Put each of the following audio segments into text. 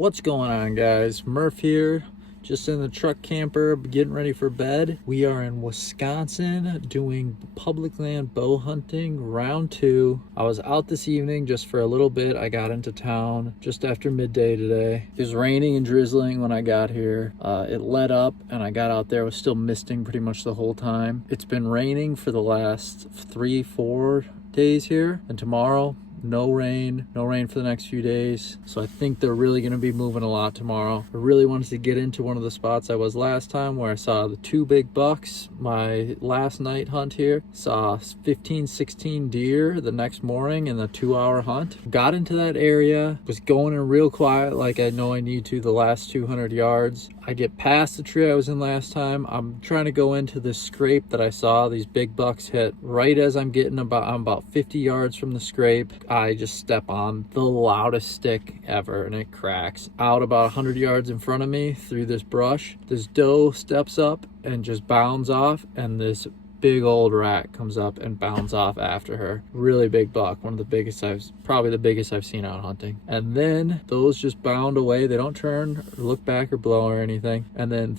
What's going on, guys? Murph here, just in the truck camper, getting ready for bed. We are in Wisconsin doing public land bow hunting, round 2. I was out this evening just for a little bit. I got into town just after midday today. It was raining and drizzling when I got here. It let up and I got out there. It was still misting pretty much the whole time. It's been raining for the last 3-4 days here, and tomorrow no rain for the next few days. So I think they're really going to be moving a lot tomorrow. I really wanted to get into one of the spots I was last time where I saw the 2 big bucks. My last night hunt here, saw 15-16 deer the next morning in the 2-hour hunt. Got into that area, was going in real quiet like I know I need to the last 200 yards. I get past the tree I was in last time. I'm trying to go into this scrape that I saw these big bucks hit. Right as I'm about 50 yards from the scrape, I just step on the loudest stick ever and it cracks. Out about 100 yards in front of me through this brush, this doe steps up and just bounds off, and this big old rat comes up and bounds off after her. Really big buck, one of the biggest probably the biggest I've seen out hunting. And then those just bound away. They don't turn or look back or blow or anything. And then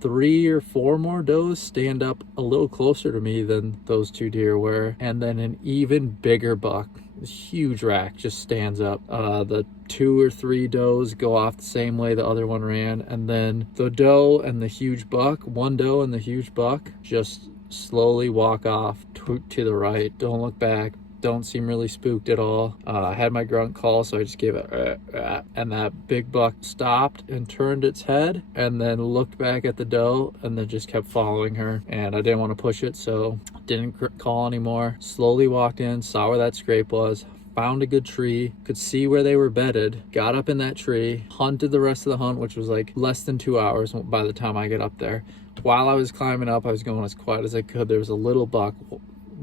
3 or 4 more does stand up a little closer to me than those 2 deer were. And then an even bigger buck, this huge rack, just stands up. The 2 or 3 does go off the same way the other one ran. And then the doe and the huge buck, one doe and the huge buck, just slowly walk off to the right. Don't look back. Don't seem really spooked at all. I had my grunt call, so I just gave it and that big buck stopped and turned its head and then looked back at the doe and then just kept following her. And I didn't want to push it, so didn't call anymore. Slowly walked in, saw where that scrape was, found a good tree, could see where they were bedded, got up in that tree, hunted the rest of the hunt, which was like less than 2 hours by the time I get up there. While I was climbing up, I was going as quiet as I could. There was a little buck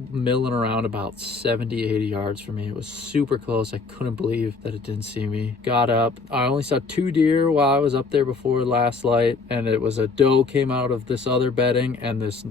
milling around about 70-80 yards from me. It was super close. I couldn't believe that it didn't see me. Got up. I only saw 2 deer while I was up there before last light, and it was a doe came out of this other bedding, and this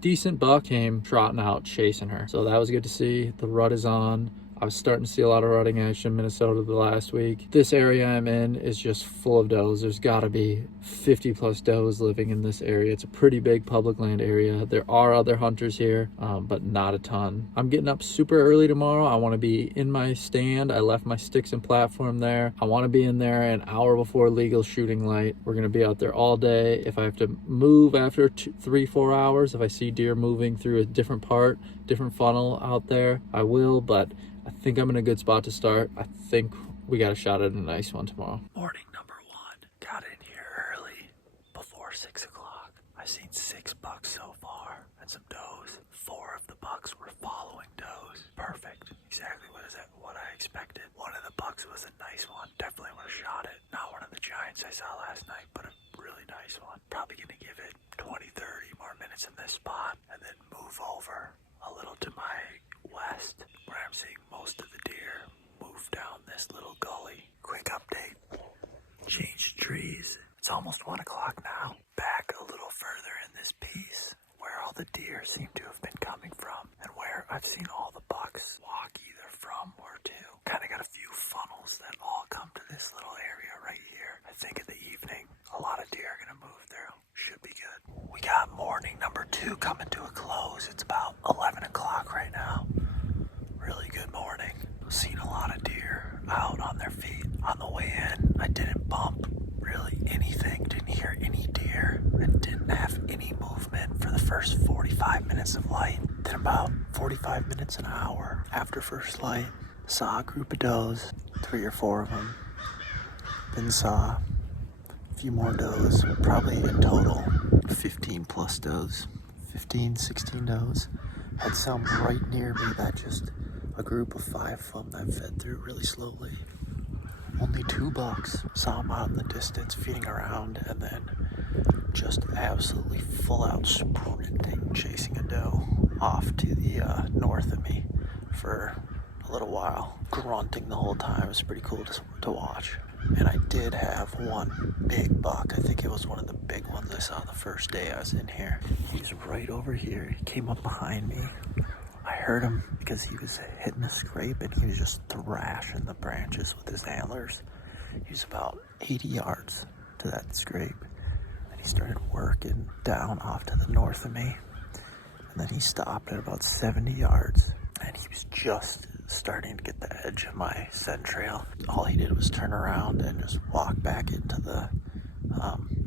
decent buck came trotting out chasing her. So that was good to see. The rut is on. I was starting to see a lot of rutting action in Minnesota the last week. This area I'm in is just full of does. There's gotta be 50 plus does living in this area. It's a pretty big public land area. There are other hunters here, but not a ton. I'm getting up super early tomorrow. I wanna be in my stand. I left my sticks and platform there. I wanna be in there an hour before legal shooting light. We're gonna be out there all day. If I have to move after 3-4 hours, if I see deer moving through a different funnel out there, I will, but I think I'm in a good spot to start. I think we got a shot at a nice one tomorrow. Morning number 1. Got in here early, before 6 o'clock. I've seen 6 bucks so far and some does. 4 of the bucks were following does. Perfect. Exactly what I expected. One of the bucks was a nice one. Definitely would have shot it. Not one of the giants I saw last night, but a really nice one. Probably gonna give it 20-30 more minutes in this spot and then move over a little to my west, where I'm seeing most of the deer move down this little gully. Quick update. Changed trees. It's almost 1 o'clock now. Back a little further in this piece where all the deer seem to have been coming from and where I've seen all the bucks walk either from or to. Kind of got a few funnels that all come to this little area right here. I think in the evening, a lot of deer are going to move through. Should be good. We got morning number 2 coming to a close. It's about 11 o'clock right now. Really good morning. Seen a lot of deer out on their feet. On the way in, I didn't bump really anything. Didn't hear any deer. And didn't have any movement for the first 45 minutes of light. Then about 45 minutes, an hour after first light, saw a group of does, 3 or 4 of them. Then saw a few more does, probably in total 15 plus does, 15, 16 does. Had some right near me that just a group of 5 of them that fed through really slowly. Only 2 bucks. Saw them out in the distance feeding around and then just absolutely full out sprinting, chasing a doe off to the north of me for a little while, grunting the whole time. It was pretty cool to watch. And I did have one big buck. I think it was one of the big ones I saw the first day I was in here. He's right over here. He came up behind me. I heard him because he was hitting a scrape and he was just thrashing the branches with his antlers. He's about 80 yards to that scrape. And he started working down off to the north of me. And then he stopped at about 70 yards. And he was just starting to get the edge of my scent trail. All he did was turn around and just walk back into the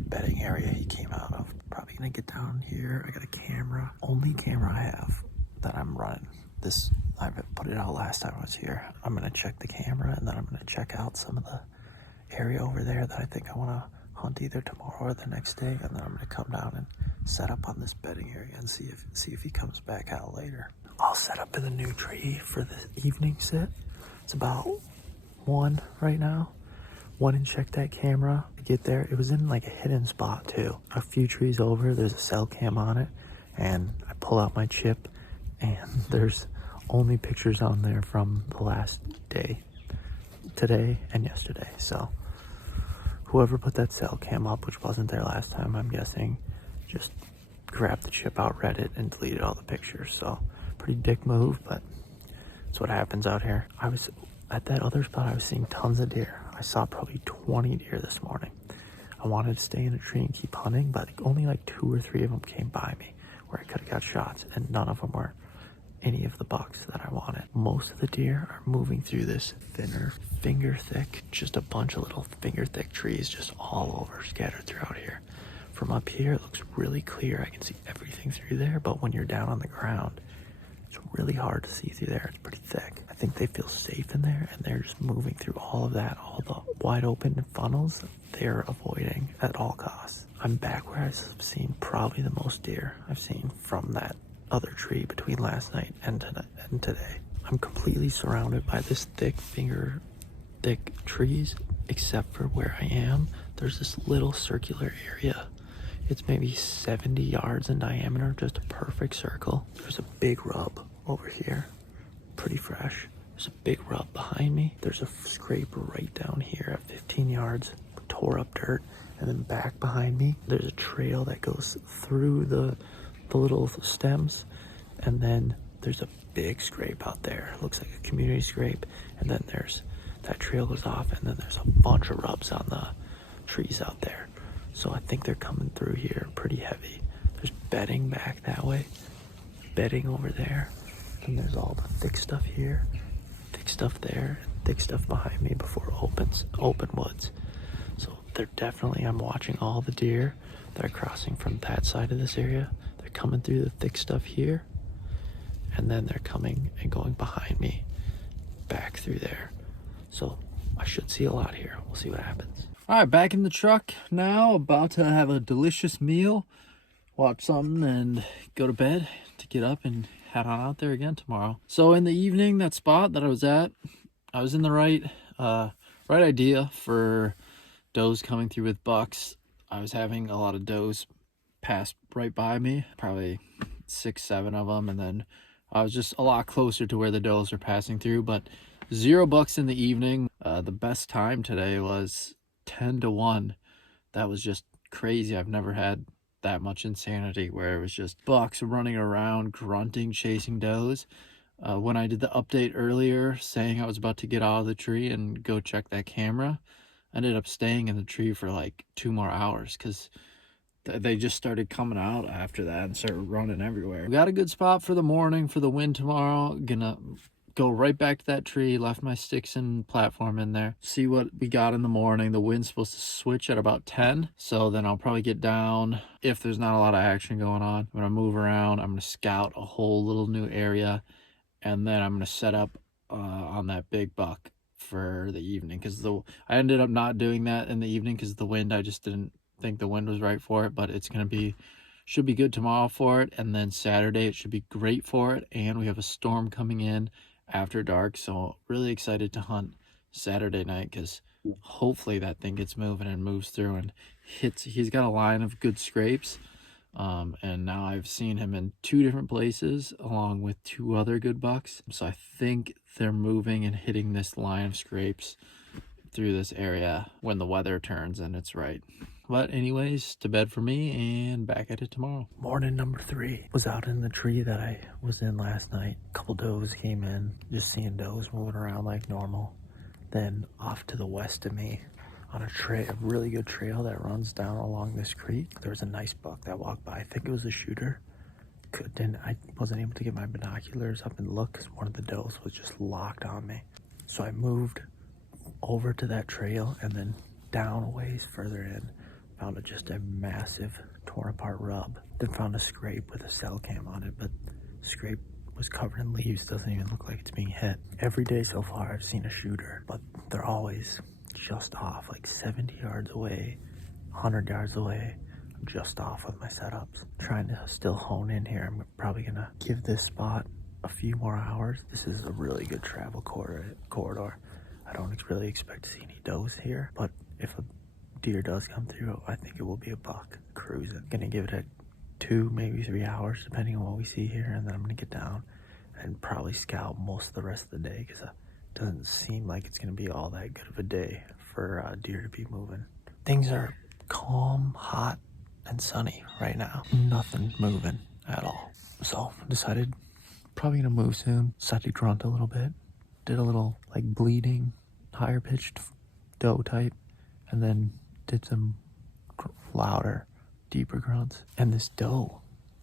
bedding area he came out of. Probably gonna get down here. I got a camera. Only camera I have that I'm running. This, I put it out last time I was here. I'm gonna check the camera and then I'm gonna check out some of the area over there that I think I wanna hunt either tomorrow or the next day. And then I'm gonna come down and set up on this bedding area and see if he comes back out later. I'll set up in the new tree for the evening sit. It's about 1 right now. 1 and check that camera. I get there. It was in like a hidden spot too. A few trees over, there's a cell cam on it. And I pull out my chip and there's only pictures on there from the last day. Today and yesterday. So whoever put that cell cam up, which wasn't there last time, I'm guessing, just grabbed the chip out, read it, and deleted all the pictures. So pretty dick move, but that's what happens out here. I was at that other spot, I was seeing tons of deer. I saw probably 20 deer this morning. I wanted to stay in a tree and keep hunting, but only like 2 or 3 of them came by me where I could have got shots, and none of them were any of the bucks that I wanted. Most of the deer are moving through this thinner, finger thick, just a bunch of little finger thick trees just all over, scattered throughout here. From up here, it looks really clear. I can see everything through there, but when you're down on the ground, it's really hard to see through there. It's pretty thick. I think they feel safe in there, and they're just moving through all of that, all the wide open funnels they're avoiding at all costs. I'm back where I've seen probably the most deer I've seen from that other tree between last night and today. I'm completely surrounded by this thick trees, except for where I am. There's this little circular area. It's maybe 70 yards in diameter, just a perfect circle. There's a big rub over here, pretty fresh. There's a big rub behind me. There's a scrape right down here at 15 yards, tore up dirt. And then back behind me, there's a trail that goes through the little stems. And then there's a big scrape out there. It looks like a community scrape. And then there's, that trail goes off, and then there's a bunch of rubs on the trees out there. So I think they're coming through here pretty heavy. There's bedding back that way, bedding over there. And there's all the thick stuff here, thick stuff there, thick stuff behind me before open woods. So they're definitely, I'm watching all the deer that are crossing from that side of this area. They're coming through the thick stuff here, and then they're coming and going behind me back through there. So I should see a lot here. We'll see what happens. All right, back in the truck now, about to have a delicious meal, watch something, and go to bed to get up and head on out there again tomorrow. So in the evening, that spot that I was at, I was in the right idea for does coming through with bucks. I was having a lot of does pass right by me, probably 6, 7 of them, and then I was just a lot closer to where the does are passing through, but 0 bucks in the evening. The best time today was 10 to 1. That was just crazy. I've never had that much insanity where it was just bucks running around, grunting, chasing does. When I did the update earlier saying I was about to get out of the tree and go check that camera, I ended up staying in the tree for like 2 more hours because they just started coming out after that and started running everywhere. We got a good spot for the morning for the wind tomorrow. Gonna go right back to that tree, left my sticks and platform in there, see what we got in the morning. The wind's supposed to switch at about 10, so then I'll probably get down if there's not a lot of action going on. I'm gonna move around, I'm gonna scout a whole little new area, and then I'm gonna set up on that big buck for the evening, because I ended up not doing that in the evening because the wind, I just didn't think the wind was right for it, but it's gonna be, should be good tomorrow for it, and then Saturday it should be great for it. And we have a storm coming in after dark, so really excited to hunt Saturday night because hopefully that thing gets moving and moves through and hits. He's got a line of good scrapes, and now I've seen him in 2 different places along with 2 other good bucks, so I think they're moving and hitting this line of scrapes through this area when the weather turns and it's right. But anyways, to bed for me and back at it tomorrow. Morning number 3 was out in the tree that I was in last night. A couple does came in, just seeing does moving around like normal. Then off to the west of me, on a really good trail that runs down along this creek. There was a nice buck that walked by. I think it was a shooter. I wasn't able to get my binoculars up and look because one of the does was just locked on me. So I moved over to that trail and then down a ways further in, found just a massive torn apart rub. Then found a scrape with a cell cam on it, but scrape was covered in leaves. Doesn't even look like it's being hit. Every day so far I've seen a shooter, but they're always just off, like 70 yards away, 100 yards away. I'm just off with my setups. Trying to still hone in here. I'm probably gonna give this spot a few more hours. This is a really good travel corridor. I don't really expect to see any does here, but if a deer does come through, I think it will be a buck cruising. Gonna give it a 2, maybe 3 hours, depending on what we see here, and then I'm gonna get down and probably scout most of the rest of the day because it doesn't seem like it's gonna be all that good of a day for deer to be moving. Things are calm, hot, and sunny right now. Nothing moving at all. So decided probably gonna move soon. Decided to grunt a little bit. Did a little like bleeding, higher pitched doe type, and then did some louder, deeper grunts. And this doe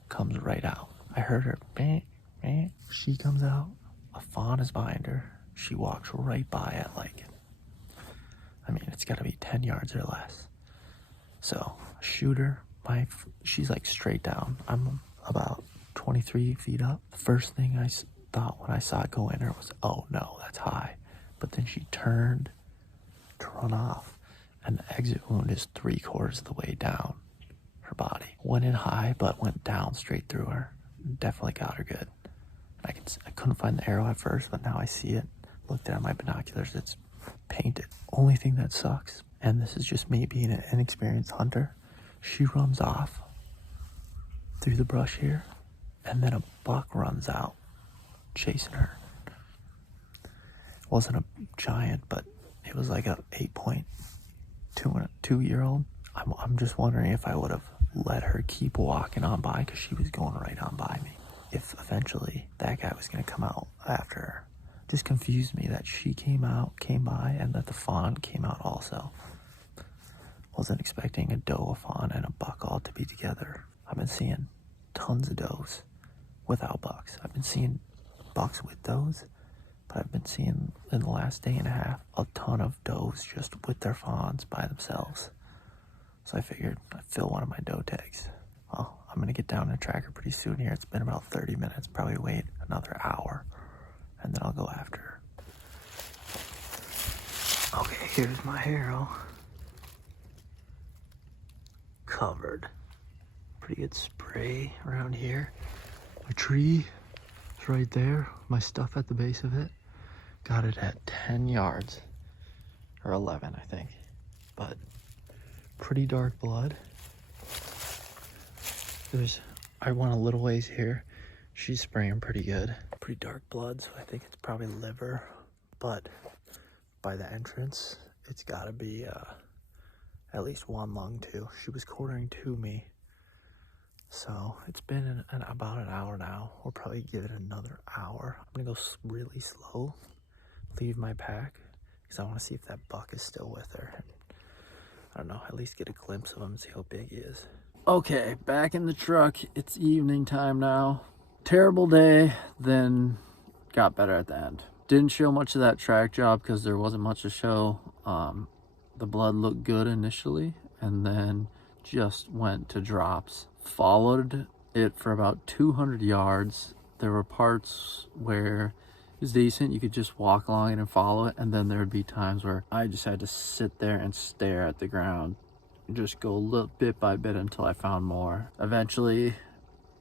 comes right out. I heard her, meh, meh. She comes out. A fawn is behind her. She walks right by at like, I mean, it's gotta be 10 yards or less. So, shooter, she's like straight down. I'm about 23 feet up. The first thing I thought when I saw it go in her was, oh no, that's high. But then she turned to run off, and the exit wound is 3/4 of the way down her body. Went in high, but went down straight through her. Definitely got her good. I couldn't find the arrow at first, but now I see it. Looked at my binoculars, it's painted. Only thing that sucks, and this is just me being an inexperienced hunter, she runs off through the brush here, and then a buck runs out chasing her. It wasn't a giant, but it was like a 8.2-year-old. I'm just wondering if I would have let her keep walking on by because she was going right on by me. If eventually that guy was going to come out after her. Just confused me that she came by, and that the fawn came out also. Wasn't expecting a doe, a fawn, and a buck all to be together. I've been seeing tons of does without bucks. I've been seeing bucks with does, but I've been seeing in the last day and a half a ton of does just with their fawns by themselves. So I figured I'd fill one of my doe tags. Well, I'm gonna get down in a tracker pretty soon here. It's been about 30 minutes, probably wait another hour, and then I'll go after her. Okay, here's my arrow. Covered. Pretty good spray around here. My tree is right there. My stuff at the base of it. Got it at 10 yards. Or 11, I think. But pretty dark blood. I went a little ways here. She's spraying pretty good. Pretty dark blood, so I think it's probably liver. But by the entrance, it's gotta be at least one lung too. She was quartering to me. So it's been about an hour now. We'll probably give it another hour. I'm gonna go really slow, leave my pack, because I want to see if that buck is still with her. I don't know, at least get a glimpse of him and see how big he is. Okay, back in the truck. It's evening time now. Terrible day, then got better at the end. Didn't show much of that track job because there wasn't much to show. The blood looked good initially, and then just went to drops. Followed it for about 200 yards. There were parts where it was decent. You could just walk along it and follow it, and then there would be times where I just had to sit there and stare at the ground and just go little bit by bit until I found more. Eventually,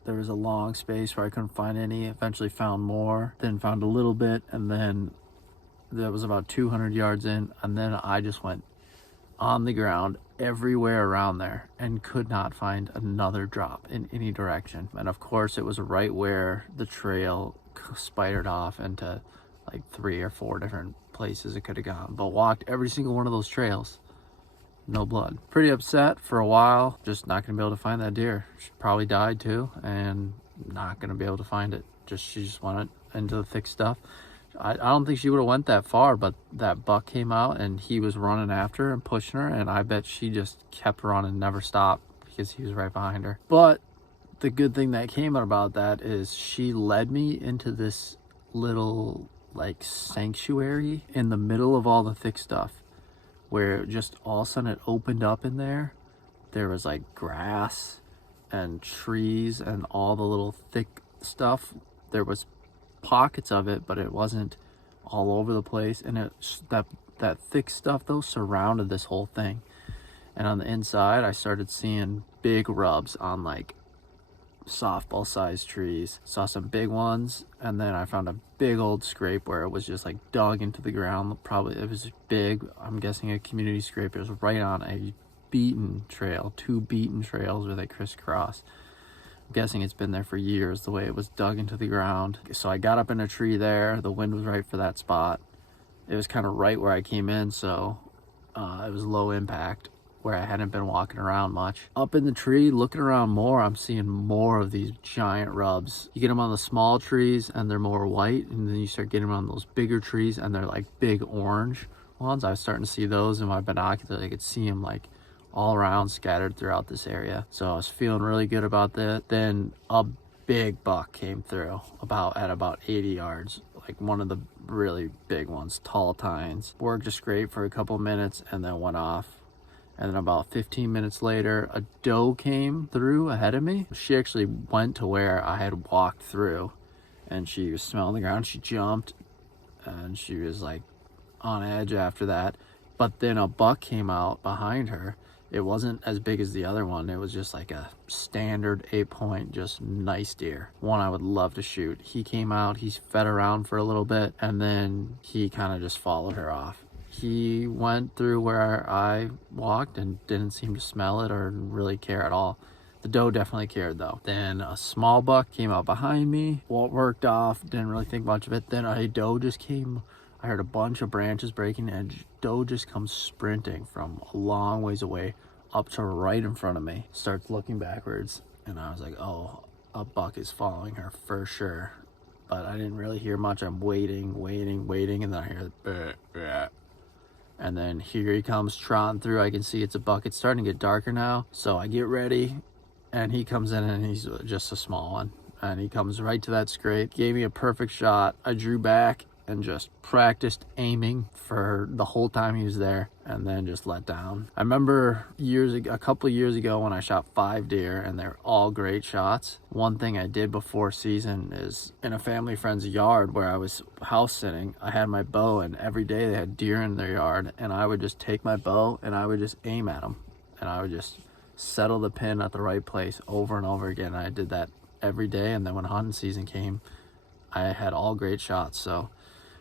there was a long space where I couldn't find any. Eventually found more, then found a little bit, and then that was about 200 yards in, and then I just went on the ground everywhere around there and could not find another drop in any direction. And of course it was right where the trail spidered off into like 3 or 4 different places it could have gone, but walked every single one of those trails, no blood. Pretty upset for a while, just not gonna be able to find that deer. She probably died too, and not gonna be able to find it. She just went into the thick stuff. I don't think she would have went that far, but that buck came out and he was running after her and pushing her, and I bet she just kept running, never stopped, because he was right behind her. But the good thing that came out about that is she led me into this little like sanctuary in the middle of all the thick stuff, where just all of a sudden it opened up in there. There was like grass and trees and all the little thick stuff. There was pockets of it, but it wasn't all over the place. And that thick stuff though surrounded this whole thing. And on the inside, I started seeing big rubs on like softball sized trees. Saw some big ones, and then I found a big old scrape where it was just like dug into the ground. Probably it was big. I'm guessing a community scrape. It was right on a beaten trail, 2 beaten trails where they crisscross. I'm guessing it's been there for years, the way it was dug into the ground. So I got up in a tree there. The wind was right for that spot. It was kind of right where I came in, so it was low impact, where I hadn't been walking around much. Up in the tree, looking around more, I'm seeing more of these giant rubs. You get them on the small trees and they're more white, and then you start getting them on those bigger trees and they're like big orange ones. I was starting to see those in my binoculars. I could see them like all around, scattered throughout this area. So I was feeling really good about that. Then a big buck came through at about 80 yards, like one of the really big ones, tall tines. Worked just great for a couple minutes and then went off. And then about 15 minutes later, a doe came through ahead of me. She actually went to where I had walked through, and she was smelling the ground. She jumped and she was like on edge after that. But then a buck came out behind her. It wasn't as big as the other one. It was just like a standard 8-point, just nice deer. One I would love to shoot. He came out, he fed around for a little bit, and then he kind of just followed her off. He went through where I walked and didn't seem to smell it or really care at all. The doe definitely cared though. Then a small buck came out behind me. Worked off, didn't really think much of it. Then a doe just came. I heard a bunch of branches breaking, and doe just comes sprinting from a long ways away up to right in front of me. Starts looking backwards, and I was like, oh, a buck is following her for sure. But I didn't really hear much. I'm waiting, and then I hear the and then here he comes trotting through. I can see it's a buck. It's starting to get darker now, so I get ready, and he comes in, and he's just a small one, and he comes right to that scrape. Gave me a perfect shot. I drew back and just practiced aiming for the whole time he was there, and then just let down. I remember a couple of years ago when I shot 5 deer, and they're all great shots. One thing I did before season is in a family friend's yard where I was house sitting, I had my bow, and every day they had deer in their yard, and I would just take my bow and I would just aim at them, and I would just settle the pin at the right place over and over again. I did that every day, and then when hunting season came, I had all great shots. So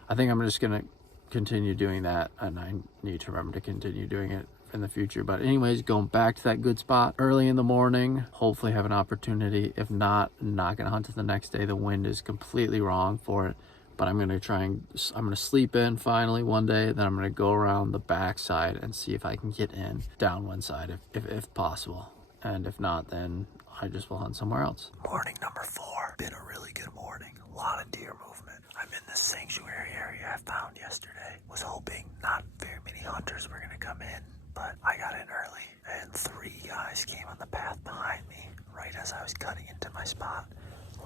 I think I'm just gonna continue doing that, and I need to remember to continue doing it in the future. But anyways, going back to that good spot early in the morning, hopefully have an opportunity. If not gonna hunt it the next day. The wind is completely wrong for it, but I'm gonna sleep in finally one day, then I'm gonna go around the back side and see if I can get in down one side if possible. And if not, then I just will hunt somewhere else. Morning number 4. Been a really good morning. A lot of deer movement. I'm in this sanctuary area I found yesterday. Was hoping not very many hunters were gonna come in, but I got in early, and 3 guys came on the path behind me right as I was cutting into my spot.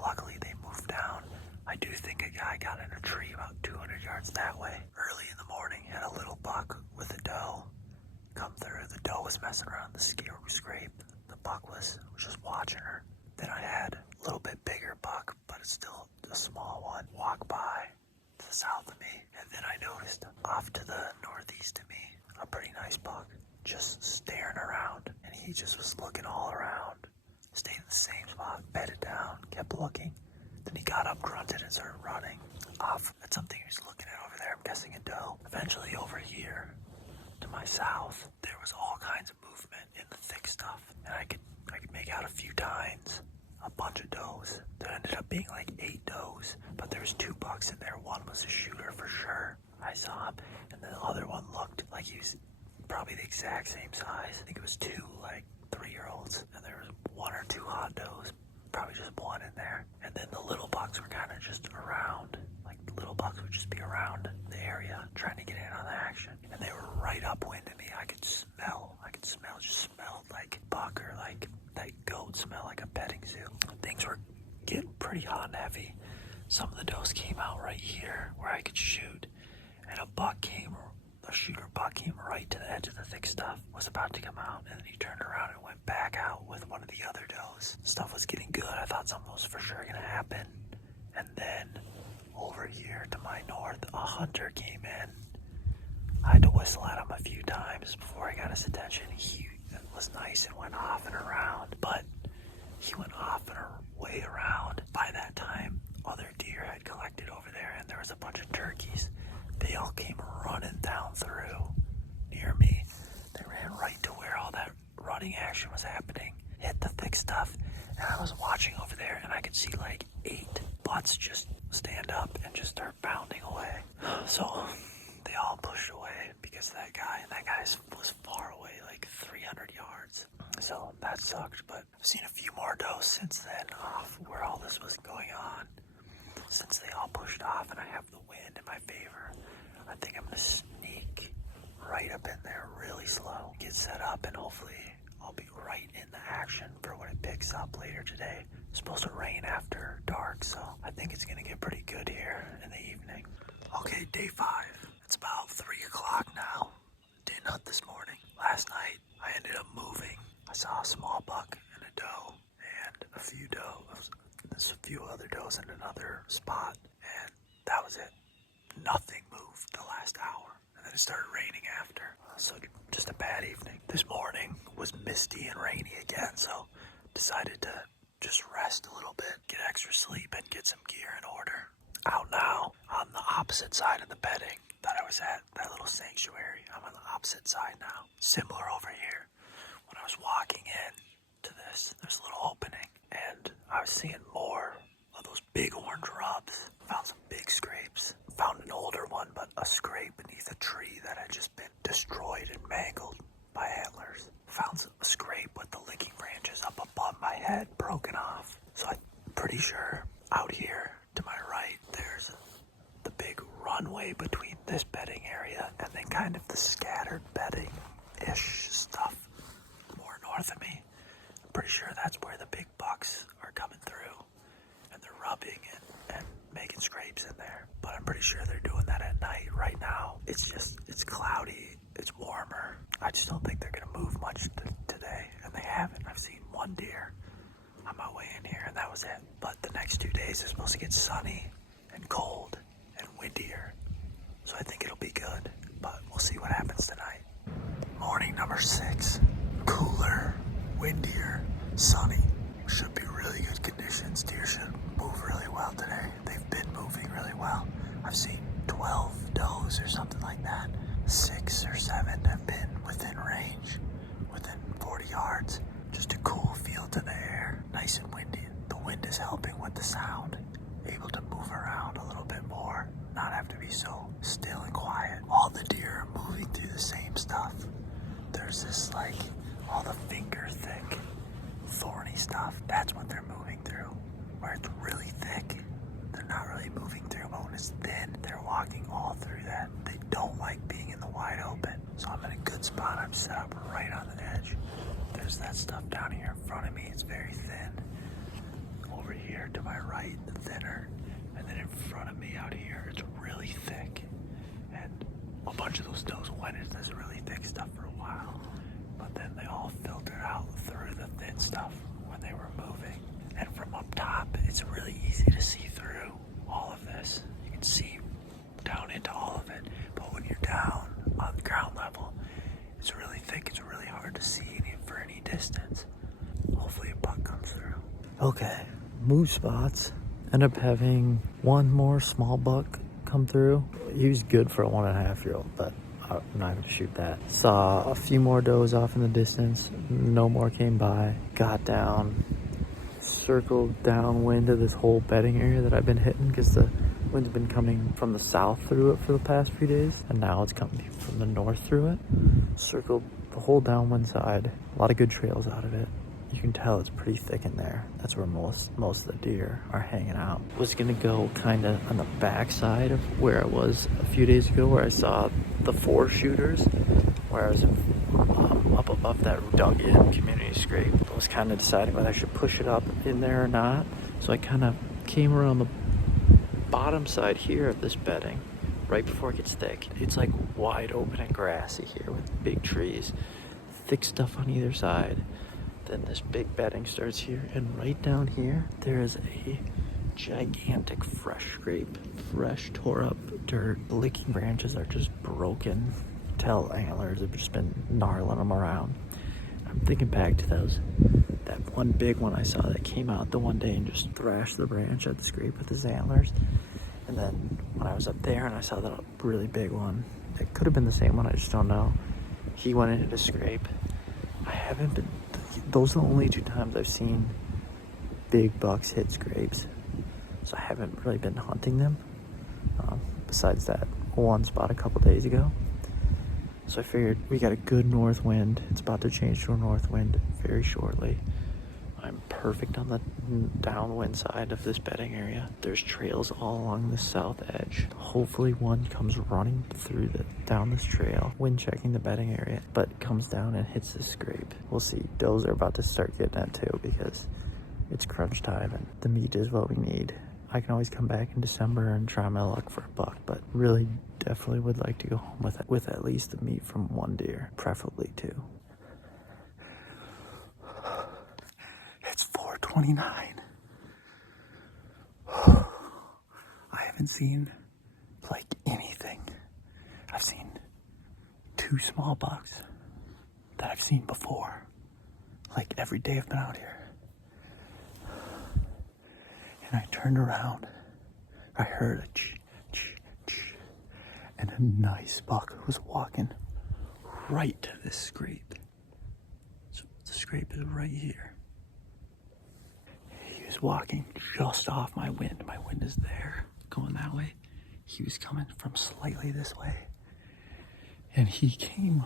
Luckily they moved down. I do think a guy got in a tree about 200 yards that way. Early in the morning, had a little buck with a doe come through. The doe was messing around the scrape. The buck was just watching her. Then I had a little bit bigger buck, but it's still a small one, walk by to the south of me. And then I noticed off to the northeast of me, a pretty nice buck just staring around. And he just was looking all around, stayed in the same spot, bedded down, kept looking. Then he got up, grunted, and started running off at something he was looking at over there. I'm guessing a doe. Eventually over here to my south, there was all kinds of movement in the thick stuff. And I could make out a few tines, a bunch of does. There ended up being like 8 does, but there was 2 bucks in there. One was a shooter for sure. I saw him, and the other one looked like he was probably the exact same size. I think it was 2 like 3-year-olds, and there was 1 or 2 hot does, probably just 1 in there. And then the little bucks were kind of just around, like little bucks would just be around the area trying to get in on the action. And they were right upwind of me. I could smell, just smelled like buck or like that goat smell, like a petting zoo. Things were getting pretty hot and heavy. Some of the does came out right here where I could shoot. And a shooter buck came right to the edge of the thick stuff, was about to come out, and then he turned around and went back out with one of the other does. Stuff was getting good. I thought something was for sure gonna happen. And then over here to my north, a hunter came in. I had to whistle at him a few times before I got his attention. He was nice and went off and around, but he went off and way around. By that time, other deer had collected over there, and there was a bunch of turkeys. They all came running down through near me. They ran right to where all that running action was happening, hit the thick stuff, and I was watching over there, and I could see like 8 butts just stand up and just start pounding away. So they all pushed away because of that guy, and that guy was far away, like 300 yards. So that sucked, but I've seen a few more does since then off where all this was going on. Since they all pushed off and I have the wind in my favor, I think I'm gonna sneak right up in there really slow, get set up, and hopefully I'll be right in the action for when it picks up later today. It's supposed to rain after dark, so I think it's gonna get pretty good here in the evening. Okay, day 5. It's about 3 o'clock now. Didn't hunt this morning. Last night, I ended up moving. I saw a small buck and a doe, and a few does. There's a few other does in another spot, and that was it. Nothing moved the last hour, and then it started raining after. So just a bad evening. This morning was misty and rainy again, so decided to just rest a little bit, get extra sleep, and get some gear in order. Out now on the opposite side of the bedding that I was at, that little sanctuary. I'm on the opposite side now. Similar over here. When I was walking in to this, there's a little opening, and I was seeing more of those big orange rubs. Found some big scrapes. Found an older one, but a scrape beneath a tree that had just been destroyed and mangled by antlers. Found a scrape with the licking branches up above my head broken off. So I'm pretty sure out here to my right, there's the big runway between this bedding area and then kind of the scattered bedding-ish stuff more north of me. I'm pretty sure that's where the big bucks are coming through, and they're rubbing and making scrapes in there. But I'm pretty sure they're doing that at night. Right now, it's cloudy, it's warmer. I just don't think they're gonna move much today, and they haven't. I've seen one deer on my way in here, and that was it. But the next 2 days is supposed to get sunny and cold and windier, so I think it'll be good, but we'll see what happens tonight. Morning number 6. Cooler, windier, sunny. Should be really good conditions. Deer should move really well today. They've been moving really well. I've seen 12 does or something like that. 6 or 7 have been within range, within 40 yards. Just a cool feel to the air, nice and windy. The wind is helping with the sound, able to move around a little bit more, not have to be so still and quiet. All the deer are moving through the same stuff. There's this like, all the finger thick, thorny stuff. That's what they're moving through. Where it's really thick, they're not really moving through. But when it's thin, they're walking all through that. They don't like being in the wide open. So I'm in a good spot. I'm set up right on the edge. There's that stuff down here in front of me. It's very thin. Over here to my right, thinner. And then in front of me out here, it's really thick. And a bunch of those does went into this really thick stuff for a while. But then they all filtered out through the thin stuff when they were moving. And from up top, it's really easy to see through all of this. You can see down into all of it. But when you're down on ground level, it's really thick. It's really hard to see for any distance. Hopefully a buck comes through. Okay, move spots. End up having one more small buck come through. He was good for a 1.5-year-old, but I'm not going to shoot that. Saw a few more does off in the distance. No more came by. Got down. Circled downwind of this whole bedding area that I've been hitting because the wind's been coming from the south through it for the past few days. And now it's coming from the north through it. Circled the whole downwind side. A lot of good trails out of it. You can tell it's pretty thick in there. That's where most of the deer are hanging out. Was gonna go kind of on the back side of where I was a few days ago, where I saw the 4 shooters, where I was up above that dug-in community scrape. I was kind of deciding whether I should push it up in there or not. So I kind of came around the bottom side here of this bedding right before it gets thick. It's like wide open and grassy here with big trees, thick stuff on either side. Then this big bedding starts here, and right down here there is a gigantic fresh scrape, fresh tore up dirt. The licking branches are just broken. Tell antlers have just been gnarling them around. I'm thinking back to that one big one I saw that came out the one day and just thrashed the branch at the scrape with his antlers. And then when I was up there and I saw that really big one, it could have been the same one, I just don't know. He went into the scrape. Those are the only 2 times I've seen big bucks hit scrapes. So I haven't really been hunting them, besides that one spot a couple days ago. So I figured we got a good north wind. It's about to change to a north wind very shortly. I'm perfect on the downwind side of this bedding area. There's trails all along the south edge. Hopefully one comes running down this trail, wind checking the bedding area, but comes down and hits the scrape. We'll see. Does are about to start getting that too, because it's crunch time and the meat is what we need. I can always come back in December and try my luck for a buck, but really definitely would like to go home with at least the meat from 1 deer, preferably 2. It's 4:29. I haven't seen like anything. I've seen 2 small bucks that I've seen before, like every day I've been out here. And I turned around, I heard a ch, and a nice buck was walking right to this scrape. So the scrape is right here. He was walking just off my wind. My wind is there, going that way. He was coming from slightly this way. And he came,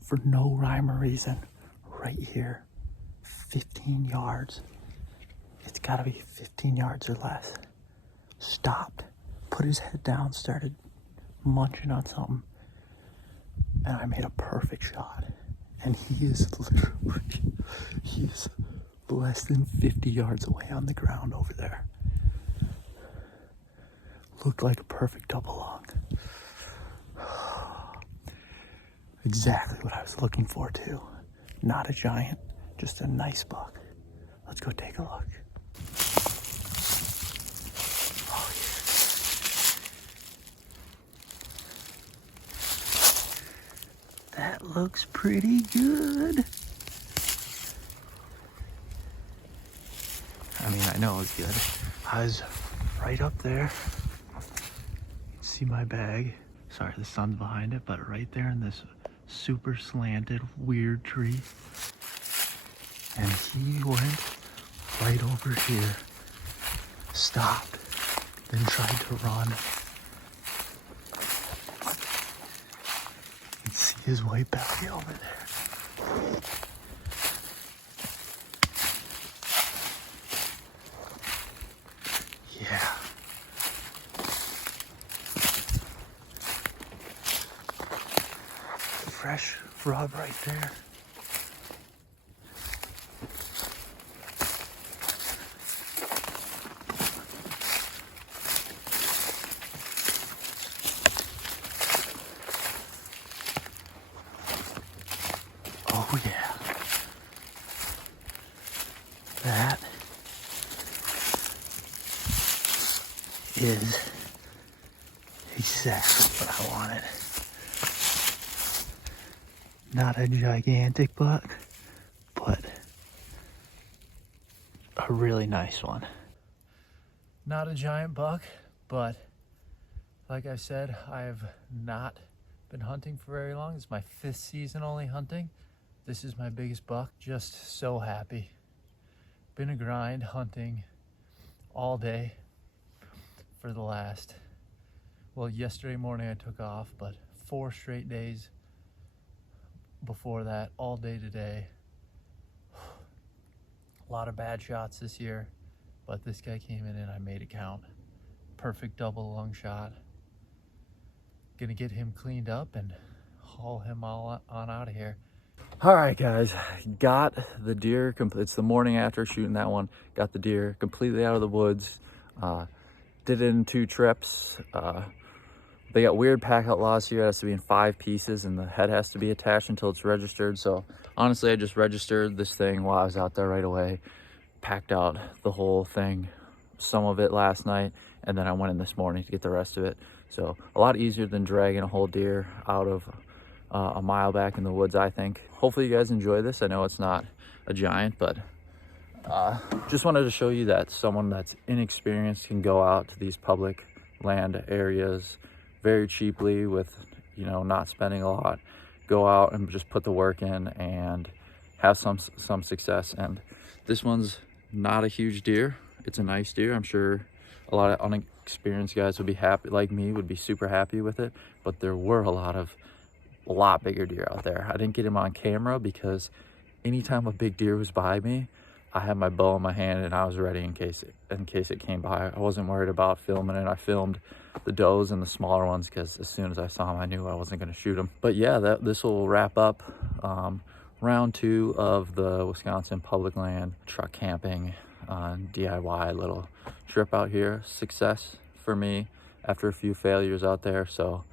for no rhyme or reason, right here, 15 yards. It's gotta be 15 yards or less. Stopped, put his head down, started munching on something. And I made a perfect shot. And he is less than 50 yards away on the ground over there. Looked like a perfect double lung. Exactly what I was looking for too. Not a giant, just a nice buck. Let's go take a look. Oh, yeah. That looks pretty good. I mean, I know it's good. I was right up there. See my bag. Sorry, the sun's behind it, but right there in this super slanted, weird tree. And he went right over here, stopped, then tried to run. You can see his white belly over there. Yeah. Fresh rub right there. Oh yeah. That is exactly what I wanted. Not a gigantic buck, but a really nice one. Not a giant buck, but like I said, I've not been hunting for very long. It's my 5th season only hunting. This is my biggest buck. Just so happy. Been a grind hunting all day for the last, well, yesterday morning I took off, but 4 straight days before that all day today. A lot of bad shots this year, but this guy came in and I made it count. Perfect double lung shot. Gonna get him cleaned up and haul him all on out of here. All right, guys, got the deer. It's the morning after shooting that one. Got the deer completely out of the woods. Did it in 2 trips. They got weird pack out laws here. It has to be in 5 pieces and the head has to be attached until it's registered. So honestly, I just registered this thing while I was out there right away. Packed out the whole thing, some of it last night, and then I went in this morning to get the rest of it. So a lot easier than dragging a whole deer out of a mile back in the woods, I think. Hopefully you guys enjoy this. I know it's not a giant, but just wanted to show you that someone that's inexperienced can go out to these public land areas very cheaply with, you know, not spending a lot, go out and just put the work in and have some success. And this one's not a huge deer. It's a nice deer. I'm sure a lot of unexperienced guys would be happy, like me, would be super happy with it, but there were a lot bigger deer out there. I didn't get him on camera because anytime a big deer was by me, I had my bow in my hand and I was ready in case it came by. I wasn't worried about filming it. I filmed the does and the smaller ones because as soon as I saw them, I knew I wasn't going to shoot them. But yeah, this will wrap up round 2 of the Wisconsin public land truck camping DIY little trip out here. Success for me after a few failures out there. So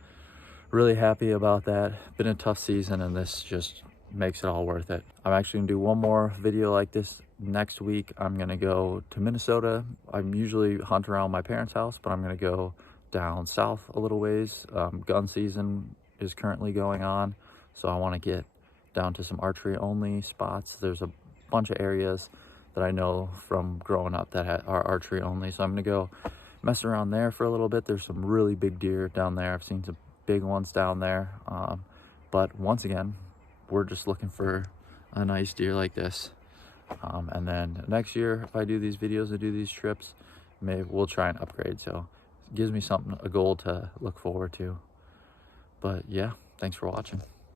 really happy about that. Been a tough season and this just makes it all worth it. I'm actually gonna do one more video like this next week. I'm gonna go to Minnesota. I usually hunt around my parents' house, but I'm gonna go down south a little ways. Gun season is currently going on, so I want to get down to some archery only spots. There's a bunch of areas that I know from growing up that are archery only, so I'm gonna go mess around there for a little bit. There's some really big deer down there. I've seen some big ones down there, but once again, we're just looking for a nice deer like this. And then next year, if I do these videos and do these trips, maybe we'll try and upgrade. So it gives me a goal to look forward to. But yeah, thanks for watching.